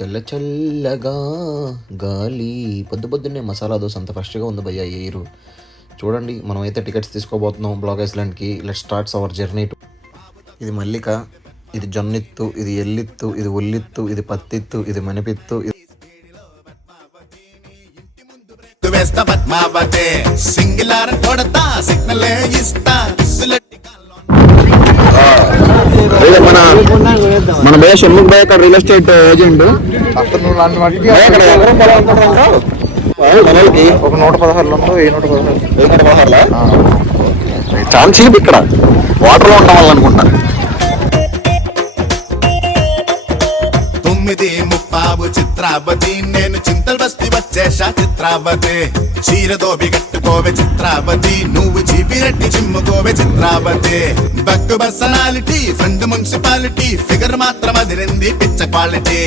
చల్ల చల్లగా గాలి పొద్దున్నే మసాలా దోశ అంత ఫ్రెష్గా ఉంది భయ్య ఎయిర్. చూడండి మనమైతే టికెట్స్ తీసుకోబోతున్నాం బ్లాక్ ఐస్లాండ్కి. Let starts our journey to. ఇది మల్లిక, ఇది జొన్నెత్తు, ఇది ఎల్లిత్తు, ఇది ఉల్లిత్తు, ఇది పత్తిత్తు, ఇది మనిపిత్తు. మన భయ షణ్ముఖ్ భయ అక్కడ రియల్ ఎస్టేట్ ఏజెంట్. ఒక 116 ఉందో 116 చాలా చీప్ ఇక్కడ, వాటర్ లో ఉండడం వల్ల అనుకుంటా. 9:30 చిత్రావతి, నేను చింతల్ బస్తి వచ్చేశా చిత్రావతి. చీరదోబి కట్టుకోవే చిత్రావతి, నువ్వు చీపిరెట్టి చిమ్ముకోవే చిత్రావతి. బక్కు పర్సనాలిటీ, ఫ్రెండ్ మున్సిపాలిటీ, ఫిగర్ మాత్రం అదిరింది పిచ్చ క్వాలిటీ.